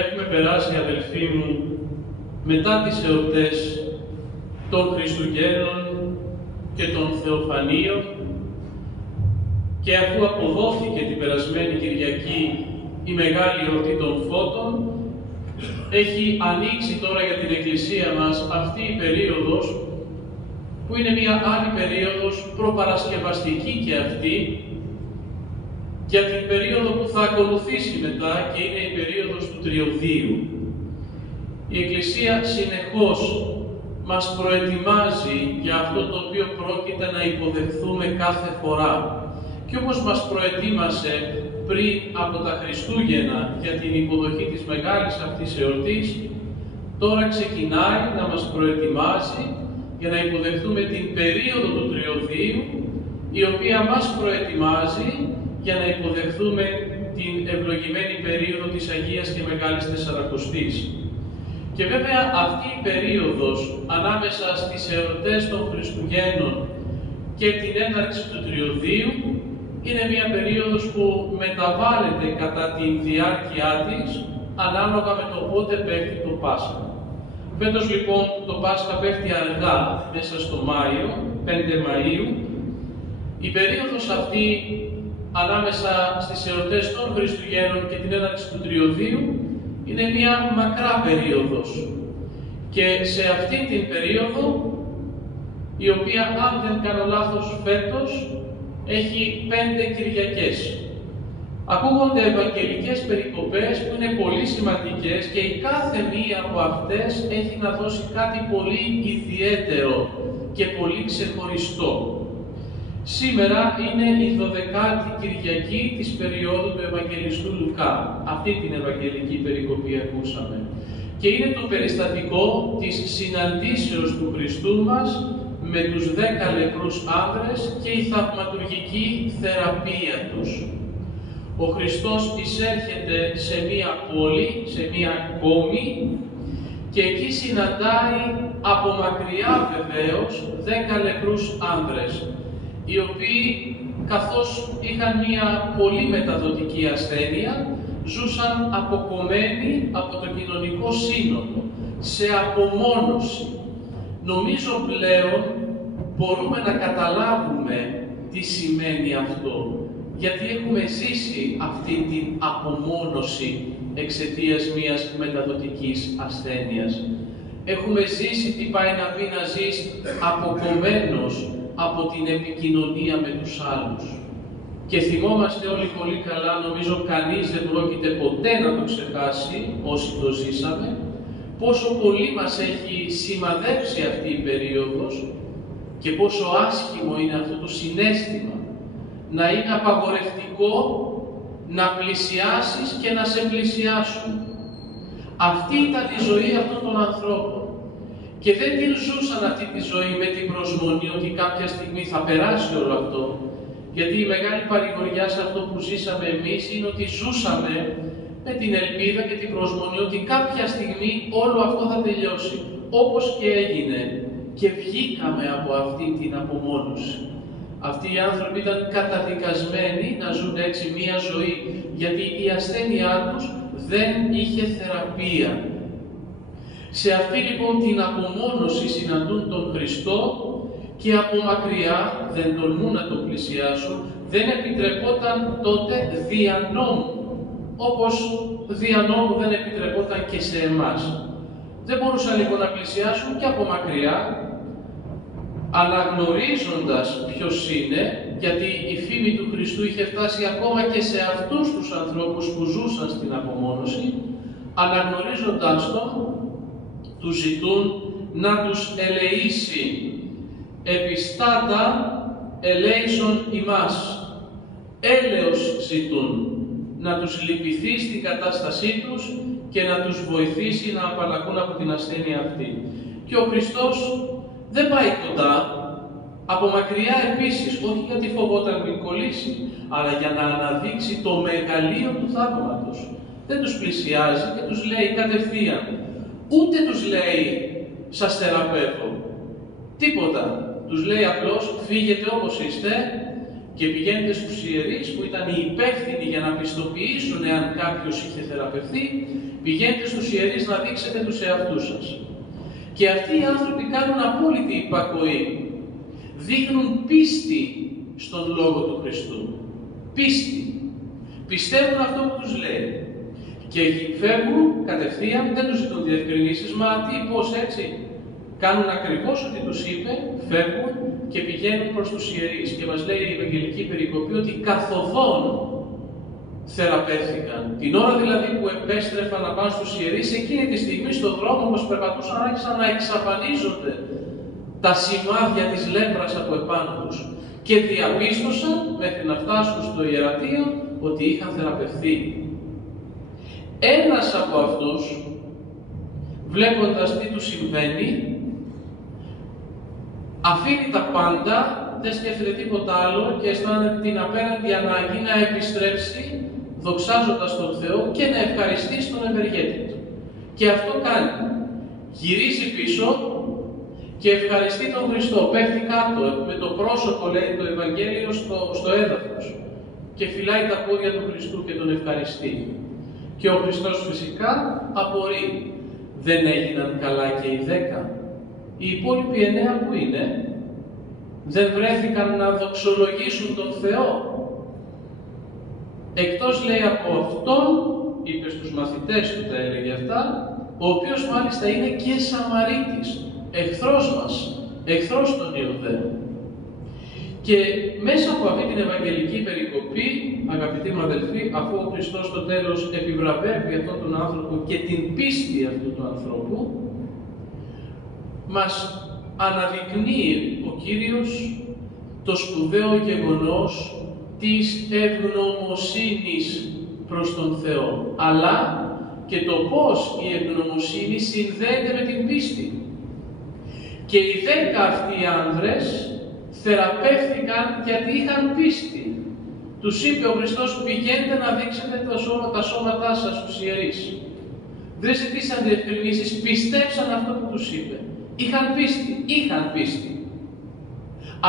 Έχουμε περάσει, αδελφοί μου, μετά τις εορτές των Χριστουγέννων και των Θεοφανίων και αφού αποδόθηκε την περασμένη Κυριακή η μεγάλη εορτή των Φώτων, έχει ανοίξει τώρα για την Εκκλησία μας αυτή η περίοδος, που είναι μια άλλη περίοδος προπαρασκευαστική και αυτή, για την περίοδο που θα ακολουθήσει μετά και είναι η περίοδος του Τριωδίου. Η Εκκλησία συνεχώς μας προετοιμάζει για αυτό το οποίο πρόκειται να υποδεχθούμε κάθε φορά. Και όπως μας προετοίμασε πριν από τα Χριστούγεννα για την υποδοχή της μεγάλης αυτής εορτής, τώρα ξεκινάει να μας προετοιμάζει για να υποδεχθούμε την περίοδο του Τριωδίου, η οποία μας προετοιμάζει για να υποδεχθούμε την ευλογημένη περίοδο της Αγίας και Μεγάλης Τεσσαρακοστής. Και βέβαια αυτή η περίοδος ανάμεσα στις εορτές των Χριστουγέννων και την έναρξη του Τριωδίου είναι μια περίοδος που μεταβάλλεται κατά τη διάρκεια της ανάλογα με το πότε πέφτει το Πάσχα. Φέτος λοιπόν το Πάσχα πέφτει αργά, μέσα στο Μάιο, 5 Μαΐου. Η περίοδος αυτή ανάμεσα στις εορτές των Χριστουγέννων και την έναρξη του Τριωδίου είναι μια μακρά περίοδος. Και σε αυτή την περίοδο, η οποία αν δεν κάνω λάθος φέτος, έχει 5 Κυριακές. Ακούγονται ευαγγελικές περικοπές που είναι πολύ σημαντικές και η κάθε μία από αυτές έχει να δώσει κάτι πολύ ιδιαίτερο και πολύ ξεχωριστό. Σήμερα είναι η 12η Κυριακή της περίοδου του Ευαγγελιστού Λουκά. Αυτή την ευαγγελική περικοπή ακούσαμε. Και είναι το περιστατικό της συναντήσεως του Χριστού μας με τους 10 λεπρούς άνδρες και η θαυματουργική θεραπεία τους. Ο Χριστός εισέρχεται σε μία πόλη, σε μία κόμη και εκεί συναντάει από μακριά βεβαίως 10 λεπρούς άνδρες, οι οποίοι καθώς είχαν μία πολύ μεταδοτική ασθένεια, ζούσαν αποκομμένοι από το κοινωνικό σύνολο, σε απομόνωση. Νομίζω πλέον μπορούμε να καταλάβουμε τι σημαίνει αυτό, γιατί έχουμε ζήσει αυτή την απομόνωση εξαιτίας μιας μεταδοτικής ασθένειας. Έχουμε ζήσει τι πάει να πει να ζεις αποκομμένος από την επικοινωνία με τους άλλους. Και θυμόμαστε όλοι πολύ καλά, νομίζω κανείς δεν πρόκειται ποτέ να το ξεχάσει, όσοι το ζήσαμε, πόσο πολύ μας έχει σημαδέψει αυτή η περίοδος και πόσο άσχημο είναι αυτό το συναίσθημα, να είναι απαγορευτικό να πλησιάσεις και να σε πλησιάσουν. Αυτή ήταν η ζωή αυτών των ανθρώπων. Και δεν την ζούσαν αυτή τη ζωή με την προσμονή ότι κάποια στιγμή θα περάσει όλο αυτό. Γιατί η μεγάλη παρηγοριά σε αυτό που ζήσαμε εμείς είναι ότι ζούσαμε με την ελπίδα και την προσμονή ότι κάποια στιγμή όλο αυτό θα τελειώσει. Όπως και έγινε. Και βγήκαμε από αυτή την απομόνωση. Αυτοί οι άνθρωποι ήταν καταδικασμένοι να ζουν έτσι μία ζωή, γιατί η ασθένειά τους δεν είχε θεραπεία. Σε αυτή λοιπόν την απομόνωση συναντούν τον Χριστό και από μακριά δεν τολμούν να τον πλησιάσουν, δεν επιτρεπόταν τότε δια νόμου, όπως δια νόμου δεν επιτρεπόταν και σε εμάς. Δεν μπορούσαν λοιπόν να πλησιάσουν και από μακριά, αναγνωρίζοντας ποιος είναι, γιατί η φήμη του Χριστού είχε φτάσει ακόμα και σε αυτούς τους ανθρώπους που ζούσαν στην απομόνωση, αναγνωρίζοντας τον, τους ζητούν να τους ελεήσει. Επιστάτα ελέησον ημάς. Έλεος ζητούν, να τους λυπηθεί στην κατάστασή τους και να τους βοηθήσει να απαλλαγούν από την ασθένεια αυτή. Και ο Χριστός δεν πάει κοντά, από μακριά επίσης, όχι γιατί φοβόταν μην κολλήσει, αλλά για να αναδείξει το μεγαλείο του θαύματος. Δεν τους πλησιάζει και τους λέει κατευθείαν. Ούτε τους λέει σας θεραπεύω. Τίποτα. Τους λέει απλώς φύγετε όπως είστε και πηγαίνετε στους ιερείς που ήταν οι υπεύθυνοι για να πιστοποιήσουν εάν κάποιος είχε θεραπευθεί, πηγαίνετε στους ιερείς να δείξετε τους εαυτούς σας. Και αυτοί οι άνθρωποι κάνουν απόλυτη υπακοή. Δείχνουν πίστη στον Λόγο του Χριστού. Πίστη. Πιστεύουν αυτό που τους λέει. Και φεύγουν κατευθείαν, δεν τους ζητούν διευκρινήσεις, μα τι, πώς, έτσι. Κάνουν ακριβώς ό,τι τους είπε, φεύγουν και πηγαίνουν προς τους ιερείς. Και μας λέει η Ευαγγελική Περικοπή ότι καθοδόν θεραπεύθηκαν. Την ώρα δηλαδή που επέστρεφαν να πάνε στους ιερείς, εκείνη τη στιγμή στον δρόμο όπως περπατούσαν άρχισαν να εξαφανίζονται τα σημάδια της λέπρας από επάνω τους. Και διαπίστωσαν μέχρι να φτάσουν στο ιερατείο ότι είχαν θεραπευθεί. Ένας από αυτούς, βλέποντας τι του συμβαίνει, αφήνει τα πάντα, δεν σκέφτεται τίποτα άλλο και αισθάνεται την απέναντι ανάγκη να επιστρέψει δοξάζοντας τον Θεό και να ευχαριστήσει τον ευεργέτη του. Και αυτό κάνει. Γυρίζει πίσω και ευχαριστεί τον Χριστό. Πέφτει κάτω με το πρόσωπο, λέει το Ευαγγέλιο, στο έδαφος και φυλάει τα πόδια του Χριστού και τον ευχαριστεί. Και ο Χριστός φυσικά απορεί. Δεν έγιναν καλά και οι 10. Οι υπόλοιποι 9 που είναι, δεν βρέθηκαν να δοξολογήσουν τον Θεό. Εκτός, λέει, από αυτόν, είπε στους μαθητές του τα έλεγε αυτά, ο οποίος μάλιστα είναι και Σαμαρίτης, εχθρός μας, εχθρός των Ιουδαίων. Και μέσα από αυτή την Ευαγγελική περικοπή, αγαπητοί μου αδελφοί, αφού ο Χριστός στο τέλος επιβραβεύει αυτόν τον άνθρωπο και την πίστη αυτού του ανθρώπου, μας αναδεικνύει ο Κύριος το σπουδαίο γεγονός της ευγνωμοσύνης προς τον Θεό, αλλά και το πώς η ευγνωμοσύνη συνδέεται με την πίστη. Και οι 10 αυτοί οι άνδρες θεραπεύτηκαν γιατί είχαν πίστη. Τους είπε ο Χριστός, πηγαίνετε να δείξετε τα σώματά σας στους ιερείς. Δεν ζητήσαν διευκρινήσεις, πιστέψαν αυτό που τους είπε. Είχαν πίστη.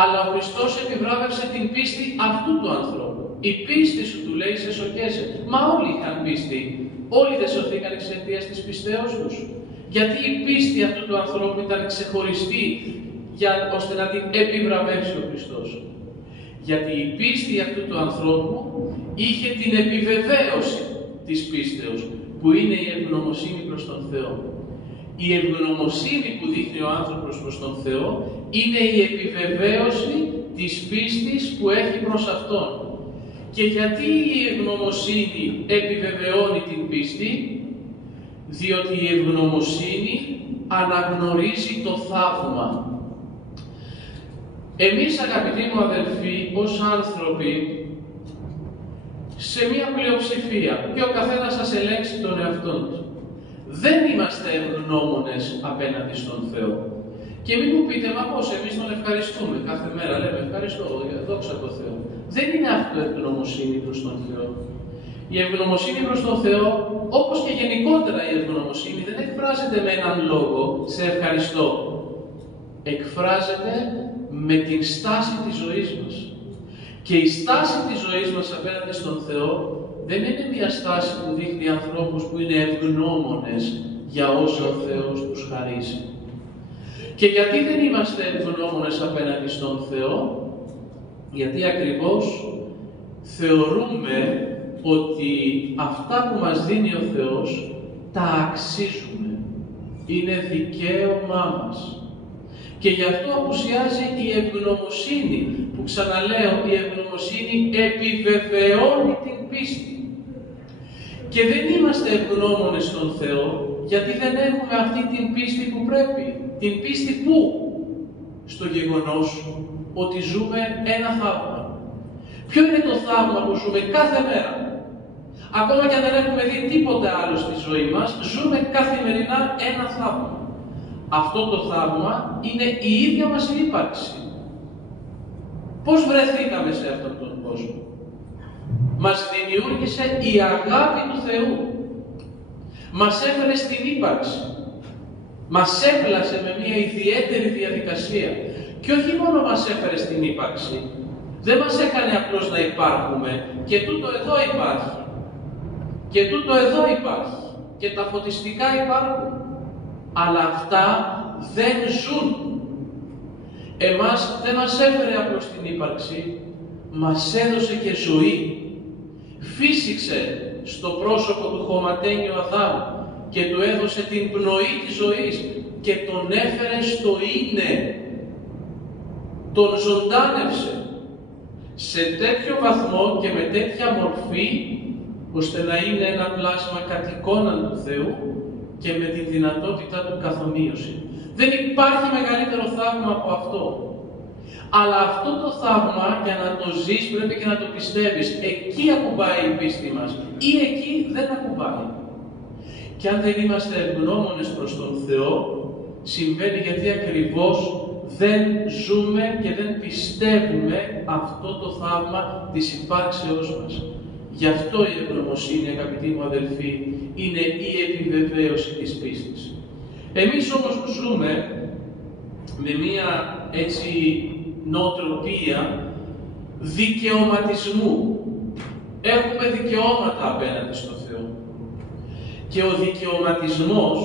Αλλά ο Χριστός επιβράβευσε την πίστη αυτού του ανθρώπου. Η πίστη σου, του λέει, σε σοκέσε. Μα όλοι είχαν πίστη. Όλοι δεν σωθήκαν εξαιτίας της πιστέως τους. Γιατί η πίστη αυτού του ανθρώπου ήταν ξεχωριστή, ώστε να την επιβραβεύσει ο Χριστός. Γιατί η πίστη αυτού του ανθρώπου είχε την επιβεβαίωση της πίστεως, που είναι η ευγνωμοσύνη προς τον Θεό. Η ευγνωμοσύνη που δείχνει ο άνθρωπος προς τον Θεό είναι η επιβεβαίωση της πίστης που έχει προς Αυτόν. Και γιατί η ευγνωμοσύνη επιβεβαιώνει την πίστη? Διότι η ευγνωμοσύνη αναγνωρίζει το θαύμα. Εμείς, αγαπητοί μου αδελφοί, ως άνθρωποι, σε μία πλειοψηφία, και ο καθένας σας ελέγξει τον εαυτό του, δεν είμαστε ευγνώμονες απέναντι στον Θεό. Και μην μου πείτε, μα πώς, εμείς τον ευχαριστούμε κάθε μέρα, λέμε ευχαριστώ, δόξα τω Θεώ. Δεν είναι αυτό ευγνωμοσύνη προς τον Θεό. Η ευγνωμοσύνη προς τον Θεό, όπως και γενικότερα η ευγνωμοσύνη, δεν εκφράζεται με έναν λόγο, σε ευχαριστώ. Εκφράζεται με την στάση της ζωής μας. Και η στάση της ζωής μας απέναντι στον Θεό δεν είναι μια στάση που δείχνει ανθρώπους που είναι ευγνώμονες για όσα ο Θεός τους χαρίζει. Και γιατί δεν είμαστε ευγνώμονες απέναντι στον Θεό? Γιατί ακριβώς θεωρούμε ότι αυτά που μας δίνει ο Θεός τα αξίζουμε. Είναι δικαίωμά μας. Και γι' αυτό απουσιάζει η ευγνωμοσύνη, που ξαναλέω, η ευγνωμοσύνη επιβεβαιώνει την πίστη. Και δεν είμαστε ευγνώμονες στον Θεό, γιατί δεν έχουμε αυτή την πίστη που πρέπει. Την πίστη που? Στο γεγονός ότι ζούμε ένα θαύμα. Ποιο είναι το θαύμα που ζούμε κάθε μέρα? Ακόμα και αν δεν έχουμε δει τίποτα άλλο στη ζωή μας, ζούμε καθημερινά ένα θαύμα. Αυτό το θαύμα είναι η ίδια μας η ύπαρξη. Πώς βρεθήκαμε σε αυτόν τον κόσμο? Μας δημιούργησε η αγάπη του Θεού. Μας έφερε στην ύπαρξη. Μας έπλασε με μια ιδιαίτερη διαδικασία. Και όχι μόνο μας έφερε στην ύπαρξη, Δεν μας έκανε απλώς να υπάρχουμε, και τούτο εδώ υπάρχει. Και τούτο εδώ υπάρχει. Και τα φωτιστικά υπάρχουν. Αλλά αυτά δεν ζουν. Εμάς δεν μας έφερε απλώς την ύπαρξη, μας έδωσε και ζωή. Φύσηξε στο πρόσωπο του χωματένιου Αδάμ και του έδωσε την πνοή της ζωής και τον έφερε στο είναι. Τον ζωντάνευσε σε τέτοιο βαθμό και με τέτοια μορφή, ώστε να είναι ένα πλάσμα κατ' εικόνα του Θεού και με τη δυνατότητά του καθομοίωση. Δεν υπάρχει μεγαλύτερο θαύμα από αυτό. Αλλά αυτό το θαύμα, για να το ζεις, πρέπει και να το πιστεύεις. Εκεί ακουμπάει η πίστη μας ή εκεί δεν ακουμπάει. Και αν δεν είμαστε ευγνώμονες προς τον Θεό, συμβαίνει γιατί ακριβώς δεν ζούμε και δεν πιστεύουμε αυτό το θαύμα της υπάρξεώς μας. Γι' αυτό η ευγνωμοσύνη, αγαπητοί μου αδελφοί, είναι η επιβεβαίωση της πίστης. Εμείς όμως ζούμε με μία έτσι νοοτροπία δικαιωματισμού. Έχουμε δικαιώματα απέναντι στο Θεό. Και ο δικαιωματισμός,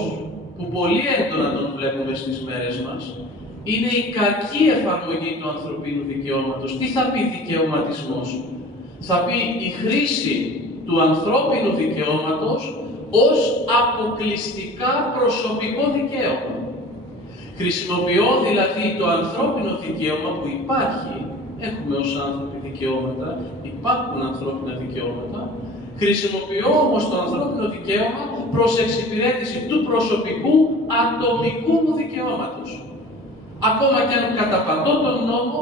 που πολύ έντονα τον βλέπουμε στις μέρες μας, είναι η κακή εφαρμογή του ανθρωπίνου δικαιώματος. Τι θα πει δικαιωματισμός? Θα πει η χρήση του ανθρώπινου δικαιώματος ως αποκλειστικά προσωπικό δικαίωμα. Χρησιμοποιώ δηλαδή το ανθρώπινο δικαίωμα που υπάρχει, έχουμε ως άνθρωποι δικαιώματα, υπάρχουν ανθρώπινα δικαιώματα, χρησιμοποιώ όμως το ανθρώπινο δικαίωμα προς εξυπηρέτηση του προσωπικού ατομικού μου δικαιώματος. Ακόμα και αν καταπατώ τον νόμο,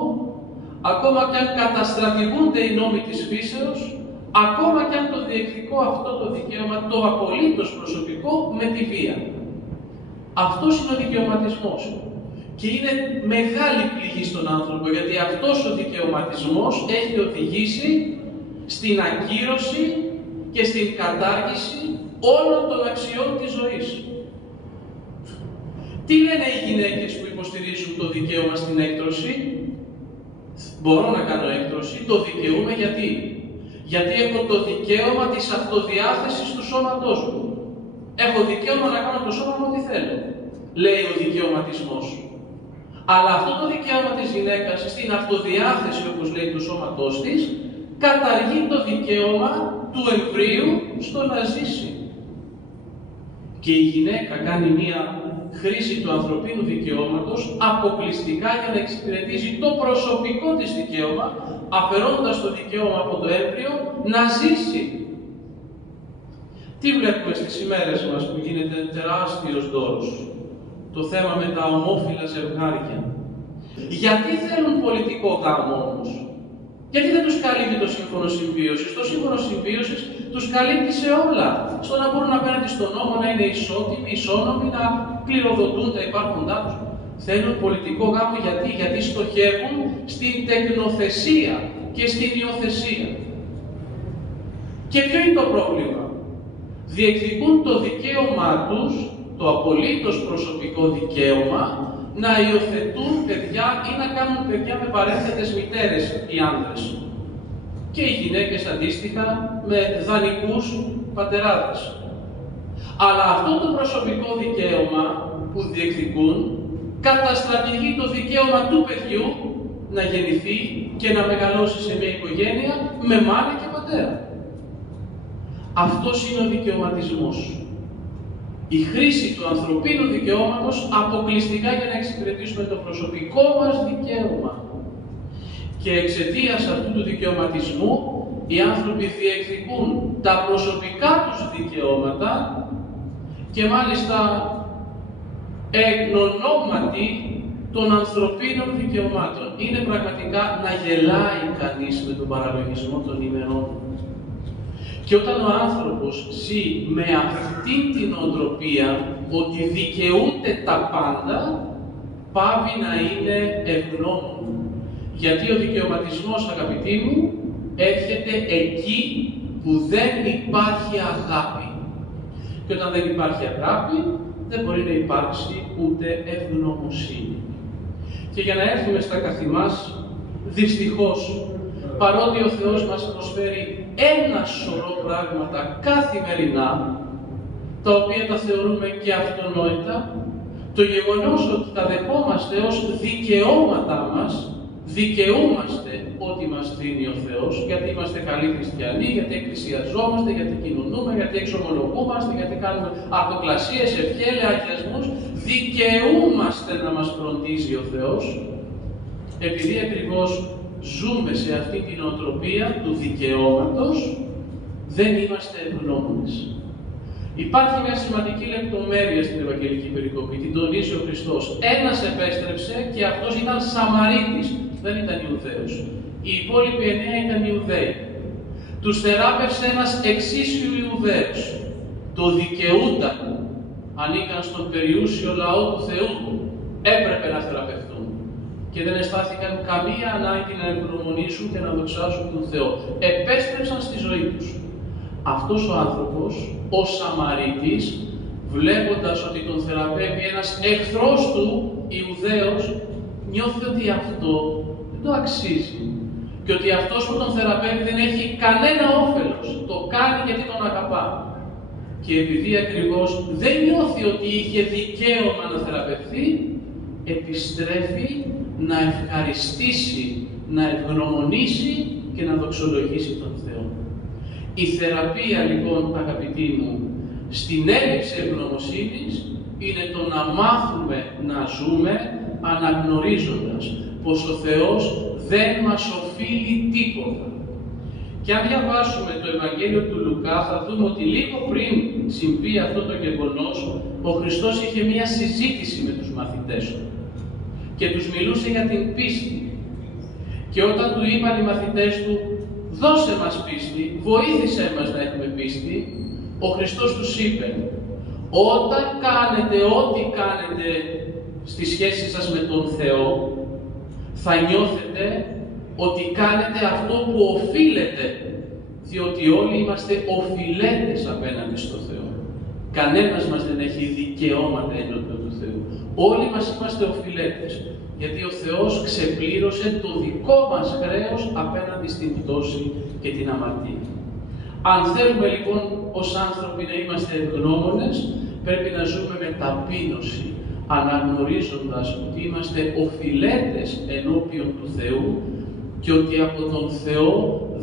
ακόμα και αν καταστρατηγούνται οι νόμοι της φύσεως, ακόμα και αν το διεκδικώ αυτό το δικαίωμα, το απολύτως προσωπικό, με τη βία. Αυτός είναι ο δικαιωματισμός. Και είναι μεγάλη πληγή στον άνθρωπο, γιατί αυτός ο δικαιωματισμός έχει οδηγήσει στην ακύρωση και στην κατάργηση όλων των αξιών της ζωής. Τι λένε οι γυναίκες που υποστηρίζουν το δικαίωμα στην έκτρωση? Μπορώ να κάνω έκτρωση, το δικαιούμαι γιατί? Γιατί έχω το δικαίωμα της αυτοδιάθεσης του σώματός μου. Έχω δικαίωμα να κάνω το σώμα μου ό,τι θέλω, λέει ο δικαιωματισμός. Αλλά αυτό το δικαίωμα της γυναίκας στην αυτοδιάθεση, όπως λέει, του σώματός της, καταργεί το δικαίωμα του εμβρίου στο να ζήσει. Και η γυναίκα κάνει μία χρήση του ανθρωπίνου δικαιώματος αποκλειστικά για να εξυπηρετήσει το προσωπικό της δικαίωμα, αφαιρώντας το δικαίωμα από το έμβριο να ζήσει. Τι βλέπουμε στις ημέρες μας που γίνεται τεράστιος δώρος? Το θέμα με τα ομόφυλα ζευγάρια. Γιατί θέλουν πολιτικό γάμο όμως? Γιατί δεν τους καλύπτει το σύμφωνο συμβίωσης? Το σύμφωνο συμβίωσης τους καλύπτει σε όλα. Στο να μπορούν απέναντι στον νόμο να είναι ισότιμοι, ισόνομοι, να κληροδοτούν τα υπάρχοντά τους. Θέλουν πολιτικό γάμο γιατί? Γιατί στοχεύουν στην τεκνοθεσία και στην υιοθεσία. Και ποιο είναι το πρόβλημα? Διεκδικούν το δικαίωμά τους, το απολύτως προσωπικό δικαίωμα, να υιοθετούν παιδιά ή να κάνουν παιδιά με παρένθετες μητέρες οι άντρες. Και οι γυναίκες αντίστοιχα με δανεικούς πατεράδες. Αλλά αυτό το προσωπικό δικαίωμα που διεκδικούν καταστρατηγεί το δικαίωμα του παιδιού να γεννηθεί και να μεγαλώσει σε μια οικογένεια με μάνα και πατέρα. Αυτός είναι ο δικαιωματισμός. Η χρήση του ανθρωπίνου δικαιώματος αποκλειστικά για να εξυπηρετήσουμε το προσωπικό μας δικαίωμα. Και εξαιτίας αυτού του δικαιωματισμού, οι άνθρωποι διεκδικούν τα προσωπικά τους δικαιώματα και μάλιστα εν ονόματι των ανθρωπίνων δικαιωμάτων. Είναι πραγματικά να γελάει κανείς με τον παραλογισμό των ημερών. Και όταν ο άνθρωπος ζει με αυτή την οτροπία ότι δικαιούται τα πάντα, πάβει να είναι ευγνώμων. Γιατί ο δικαιωματισμός, αγαπητοί μου, έρχεται εκεί που δεν υπάρχει αγάπη. Και όταν δεν υπάρχει αγάπη, δεν μπορεί να υπάρξει ούτε ευγνωμοσύνη. Και για να έρθουμε στα καθημάς, δυστυχώς, παρότι ο Θεός μας προσφέρει ένα σωρό πράγματα καθημερινά, τα οποία τα θεωρούμε και αυτονόητα, το γεγονός ότι τα δεχόμαστε ως δικαιώματά μας, δικαιούμαστε ό,τι μας δίνει ο Θεός, γιατί είμαστε καλοί χριστιανοί, γιατί εκκλησιαζόμαστε, γιατί κοινωνούμε, γιατί εξομολογούμαστε, γιατί κάνουμε αυτοκλασίες, ευχέλαια, αγιασμούς, δικαιούμαστε να μας φροντίζει ο Θεός, επειδή ακριβώς ζούμε σε αυτή την οτροπία του δικαιώματος, δεν είμαστε ευγνώμονες. Υπάρχει μια σημαντική λεπτομέρεια στην Ευαγγελική περικοπή, την τονίζει ο Χριστός. Ένας επέστρεψε και αυτός ήταν Σαμαρίτης, δεν ήταν Ιουδαίος. Οι υπόλοιποι 9 ήταν Ιουδαίοι. Τους θεράπευσε ένας εξίσου Ιουδαίος. Το δικαιούταν, ανήκαν στον περιούσιο λαό του Θεού, έπρεπε να θεραπευτούν. Και δεν αισθάνθηκαν καμία ανάγκη να ευγνωμονήσουν και να δοξάσουν τον Θεό. Επέστρεψαν στη ζωή τους. Αυτός ο άνθρωπος, ο Σαμαρίτης, βλέποντας ότι τον θεραπεύει ένας εχθρός του, Ιουδαίος, νιώθει ότι αυτό δεν το αξίζει και ότι αυτός που τον θεραπεύει δεν έχει κανένα όφελος. Το κάνει γιατί τον αγαπά. Και επειδή ακριβώς δεν νιώθει ότι είχε δικαίωμα να θεραπευθεί, επιστρέφει να ευχαριστήσει, να ευγνωμονήσει και να δοξολογήσει τον Θεό. Η θεραπεία λοιπόν, αγαπητοί μου, στην έλλειψη ευγνωμοσύνης είναι το να μάθουμε να ζούμε αναγνωρίζοντας πως ο Θεός δεν μας οφείλει τίποτα. Και αν διαβάσουμε το Ευαγγέλιο του Λουκά θα δούμε ότι λίγο πριν συμβεί αυτό το γεγονός, ο Χριστός είχε μία συζήτηση με τους μαθητές του και τους μιλούσε για την πίστη. Και όταν του είπαν οι μαθητές του, δώσε μας πίστη, βοήθησέ μας να έχουμε πίστη, ο Χριστός τους είπε, όταν κάνετε ό,τι κάνετε στη σχέση σας με τον Θεό, θα νιώθετε ότι κάνετε αυτό που οφείλετε, διότι όλοι είμαστε οφειλέτες απέναντι στο Θεό. Κανένας μας δεν έχει δικαιώματα ενώπιον του Θεού. Όλοι μας είμαστε οφειλέτες, γιατί ο Θεός ξεπλήρωσε το δικό μας χρέος απέναντι στην πτώση και την αμαρτία. Αν θέλουμε λοιπόν ως άνθρωποι να είμαστε ευγνώμονες, πρέπει να ζούμε με ταπείνωση, αναγνωρίζοντας ότι είμαστε οφειλέτες ενώπιον του Θεού και ότι από τον Θεό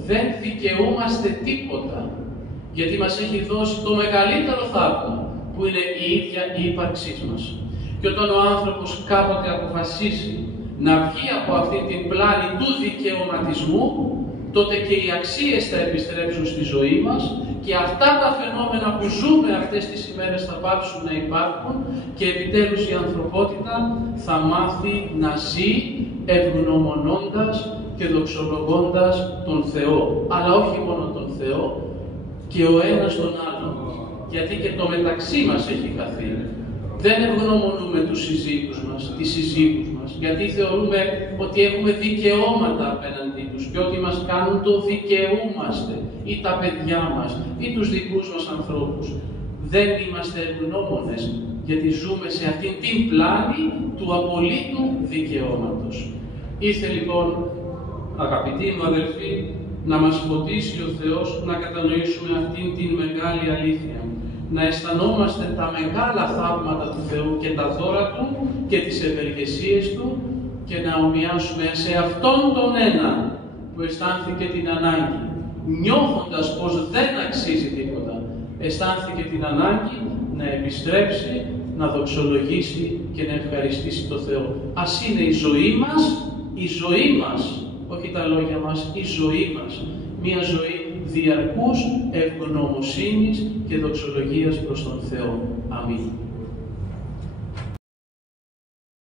δεν δικαιούμαστε τίποτα, γιατί μας έχει δώσει το μεγαλύτερο θαύμα, που είναι η ίδια η ύπαρξή μας. Και όταν ο άνθρωπος κάποτε αποφασίσει να βγει από αυτή την πλάνη του δικαιωματισμού, τότε και οι αξίες θα επιστρέψουν στη ζωή μας και αυτά τα φαινόμενα που ζούμε αυτές τις ημέρες θα πάψουν να υπάρχουν και επιτέλους η ανθρωπότητα θα μάθει να ζει ευγνωμονώντας και δοξολογώντας τον Θεό. Αλλά όχι μόνο τον Θεό, και ο ένας τον άλλον. Γιατί και το μεταξύ μας έχει χαθεί. Δεν ευγνωμονούμε τους συζύγους μας, τις συζύγους μας, γιατί θεωρούμε ότι έχουμε δικαιώματα απέναντί τους και ότι μας κάνουν το δικαιούμαστε, ή τα παιδιά μας, ή τους δικούς μας ανθρώπους. Δεν είμαστε ευγνώμονες, γιατί ζούμε σε αυτήν την πλάνη του απολύτου δικαιώματος. Ήρθε λοιπόν, αγαπητοί μου αδελφοί, να μας φωτίσει ο Θεός να κατανοήσουμε αυτήν την μεγάλη αλήθεια. Να αισθανόμαστε τα μεγάλα θαύματα του Θεού και τα δώρα Του και τις ευεργεσίες Του και να ομοιάσουμε σε αυτόν τον ένα που αισθάνθηκε την ανάγκη, νιώθοντας πως δεν αξίζει τίποτα, αισθάνθηκε την ανάγκη να επιστρέψει, να δοξολογήσει και να ευχαριστήσει τον Θεό. Ας είναι η ζωή μας, όχι τα λόγια μας, η ζωή μας, μια ζωή διαρκούς ευγνωμοσύνης και δοξολογίας προς τον Θεό. Αμήν.